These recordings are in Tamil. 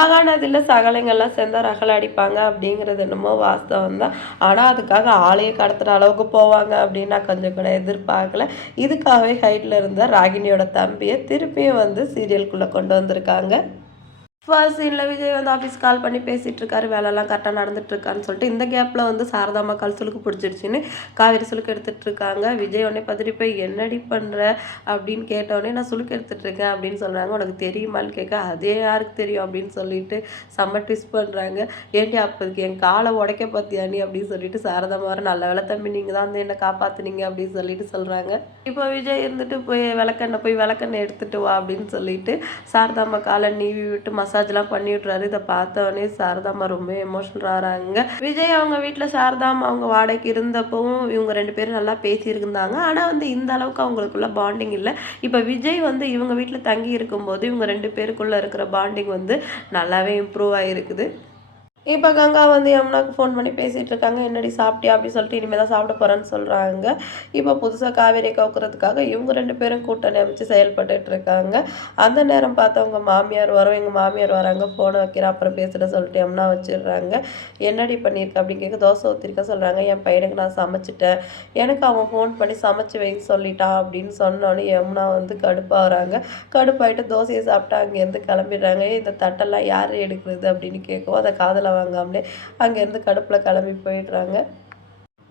ஆகானதில் சகலைங்கள்லாம் சேர்ந்தா ரகலை அடிப்பாங்க அப்படிங்கிறது என்னமோ வாஸ்தவம் தான். ஆனால் அதுக்காக ஆளையே கடத்துகிற அளவுக்கு போவாங்க அப்படின்னு நான் கொஞ்சம் கூட எதிர்பார்க்கல. இதுக்காகவே ஹைட்டில் இருந்த ராகினியோட தம்பியை திருப்பியும் வந்து சீரியலுக்குள்ளே கொண்டு வந்திருக்காங்க. ஃபர்ஸ்ட் சீனில் விஜய் வந்து ஆஃபீஸ் கால் பண்ணி பேசிகிட்டு இருக்காரு வேலைலாம் கரெக்டாக நடந்துட்டு இருக்கான்னு சொல்லிட்டு இந்த கேப்பில் வந்து சாரதாம்மா கால் சுலுக்கு பிடிச்சிருச்சின்னு காவேரி சுலுக்கு எடுத்துகிட்ருக்காங்க விஜய் உடனே பதறி போய் என்னடி பண்ணுற அப்படின்னு கேட்டோடனே நான் சுலுக்கு எடுத்துகிட்ருக்கேன் அப்படின்னு சொல்கிறாங்க உனக்கு தெரியுமான்னு கேட்க அதே யாருக்கு தெரியும்? அப்படின்னு சொல்லிட்டு செம்ம ட்விஸ்ட் பண்ணுறாங்க ஏன்டி அப்போதுக்கு என் காலை உடைக்க பார்த்தியா நீ? அப்படின்னு சொல்லிட்டு சாரதாம்மா வர நல்ல வேலை தம்பி நீங்கள் தான் வந்து என்னை காப்பாற்றுனீங்க அப்படின்னு சொல்லிட்டு சொல்கிறாங்க இப்போ விஜய் இருந்துட்டு போய் விளக்கெண்ணெய் போய் விளக்கெண்ணெய் எடுத்துகிட்டு வா அப்படின்னு சொல்லிட்டு சாரதாம்மா காலை நீவி விட்டு மசாஜ்லாம் பண்ணி விட்றாரு இதை பார்த்தவொடனே சாரதாம்மா ரொம்ப எமோஷனல் ஆகிறாங்க விஜய் அவங்க வீட்டில் சாரதாம்மா அவங்க வாடகைக்கு இருந்தப்பவும் இவங்க ரெண்டு பேரும் நல்லா பேசியிருந்தாங்க. ஆனால் வந்து இந்த அளவுக்கு அவங்களுக்குள்ள பாண்டிங் இல்லை. இப்போ விஜய் வந்து இவங்க வீட்டில் தங்கி இருக்கும்போது இவங்க ரெண்டு பேருக்குள்ளே இருக்கிற பாண்டிங் வந்து நல்லாவே இம்ப்ரூவ் ஆகிருக்குது இப்போ கங்கா வந்து யமுனாக்கு ஃபோன் பண்ணி பேசிகிட்டு இருக்காங்க. என்னடி சாப்பிட்டியா அப்படின்னு சொல்லிட்டு இனிமேல் தான் சாப்பிட போகிறேன்னு சொல்கிறாங்க இப்போ புதுசாக காவேரி கவுக்கிறதுக்காக இவங்க ரெண்டு பேரும் கூட்டணி அமைச்சு செயல்பட்டுட்டு இருக்காங்க. அந்த நேரம் பார்த்து அவங்க மாமியார் வரோம். எங்கள் மாமியார் வராங்க. ஃபோனை வைக்கிற அப்புறம் பேசுகிற சொல்லிட்டு யமுனா வச்சிடுறாங்க. என்னடி பண்ணியிருக்க அப்படின்னு கேட்க தோசை ஊற்றிருக்க சொல்கிறாங்க என் பையனுக்கு நான் சமைச்சிட்டேன். எனக்கு அவன் ஃபோன் பண்ணி சமைச்சு வைன்னு சொல்லிட்டான் அப்படின்னு சொன்னோன்னே யமுனா வந்து கடுப்பாகிறாங்க. கடுப்பாயிட்டு தோசையை சாப்பிட்டு அங்கேருந்து கிளம்பிடுறாங்க. இந்த தட்டெல்லாம் யார் எடுக்கிறது அப்படின்னு கேட்கவும் அதை காதில் வாங்காமலே அங்கேருந்து கடுப்பில் கிளம்பி போயிடுறாங்க.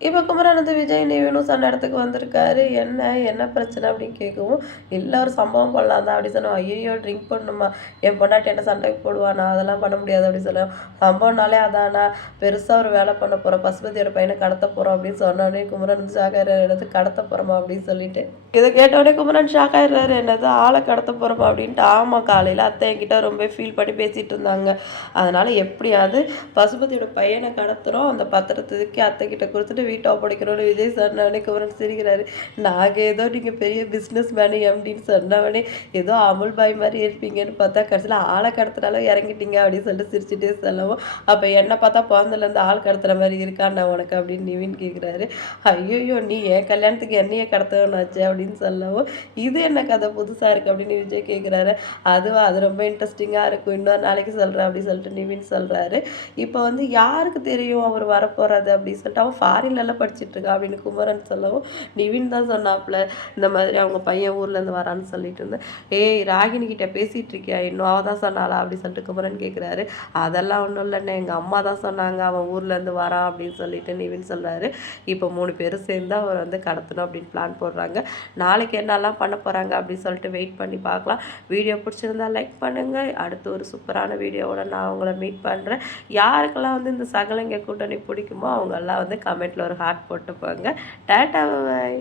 இப்போ குமரானந்த விஜய் நீவனும் சொன்ன இடத்துக்கு வந்திருக்காரு. என்ன என்ன பிரச்சனை அப்படின்னு கேட்கவும் இல்லை ஒரு சம்பவம் பண்ணலாம் தான் அப்படி சொன்னோம். ஐயோ ட்ரிங்க் பண்ணுமா என் பொண்டாட்டி என்ன சண்டைக்கு போடுவானா? அதெல்லாம் பண்ண முடியாது அப்படின்னு சொல்லுவோம் சம்பவம்னாலே அதானா பெருசாக ஒரு வேலை பண்ண போகிறோம் பசுபதியோட பையனை கடத்த போகிறோம் அப்படின்னு சொன்னோடனே குமரன் ஷாக் எடுத்து கடத்த போகிறோமா அப்படின்னு சொல்லிட்டு. இதை கேட்டோடனே குமரன் ஷாக் ஆயிடுறாரு என்னது ஆளை கடத்த போகிறோமா அப்படின்ட்டு. ஆமாம் காலையில் அத்தை என்கிட்ட ரொம்ப ஃபீல் பண்ணி பேசிகிட்டு இருந்தாங்க. அதனால் எப்படியாவது பசுபதியோட பையனை கடத்துகிறோம் அந்த பத்திரத்துக்கு அத்தை கிட்ட கொடுத்துட்டு வீட்டை ஒப்படைக்கிறோன்னு விஜய் சொன்னவனே குமரன் சிரிக்கிறாரு. நாங்கள் ஏதோ நீங்கள் பெரிய பிஸ்னஸ் மேனு அப்படின்னு சொன்னவனே ஏதோ அமுல் பாய் மாதிரி இருப்பீங்கன்னு பார்த்தா கடைசியில் ஆளை கடத்துனாலும் இறங்கிட்டீங்க அப்படின்னு சொல்லிட்டு சிரிச்சுட்டே சொல்லவும். அப்போ என்னை பார்த்தா பிறந்தலேருந்து ஆள் கடத்துற மாதிரி இருக்காண்ணா உனக்கு அப்படின்னு நிவின் கேட்குறாரு ஐயோயோ நீ என் கல்யாணத்துக்கு என்னையே கடத்தவனாச்சு அப்படின்னு சொல்லவும். இது என்ன கதை புதுசாக இருக்குது அப்படின்னு விஜய் கேட்குறாரு அதுவா அது ரொம்ப இன்ட்ரெஸ்டிங்காக இருக்கும். இன்னொரு நாளைக்கு சொல்கிறேன் அப்படின்னு சொல்லிட்டு நிவின் சொல்கிறாரு இப்போ வந்து யாருக்கு தெரியும் அவர் வரப்போகிறது அப்படின்னு சொல்லிட்டு அவன் ஃபாரின் படிச்சிட்டு இருக்கா அப்படின்னு குமரன் சொல்லவும் நிவின் தான் சொன்னாப்புல இந்த மாதிரி அவங்க பையன் ஊர்லேருந்து வரான்னு சொல்லிட்டு இருந்தேன். ஏய் ராகினி கிட்டே பேசிகிட்டு இருக்கியா இன்னும் அவள் தான் சொன்னாளா? அப்படின்னு சொல்லிட்டு குமரன் கேட்குறாரு அதெல்லாம் ஒன்றும் இல்லைண்ணே எங்கள் அம்மா தான் சொன்னாங்க அவன் ஊர்லேருந்து வரான் அப்படின்னு சொல்லிட்டு நிவின் சொல்கிறாரு இப்போ மூணு பேரும் சேர்ந்து அவர் வந்து கடத்தணும் அப்படின்னு பிளான் போடுறாங்க. நாளைக்கு என்னெல்லாம் பண்ண போகிறாங்க அப்படின்னு சொல்லிட்டு வெயிட் பண்ணி பார்க்கலாம். வீடியோ பிடிச்சிருந்தா லைக் பண்ணுங்கள் அடுத்து ஒரு சூப்பரான வீடியோவோட நான் அவங்கள மீட் பண்ணுறேன் யாருக்கெல்லாம் வந்து இந்த சகலங்க கூட்டணி பிடிக்குமோ அவங்கெல்லாம் வந்து கமெண்ட்டில் ஒரு ஹார்ட் போட்டு போங்க டாட்டா பாய்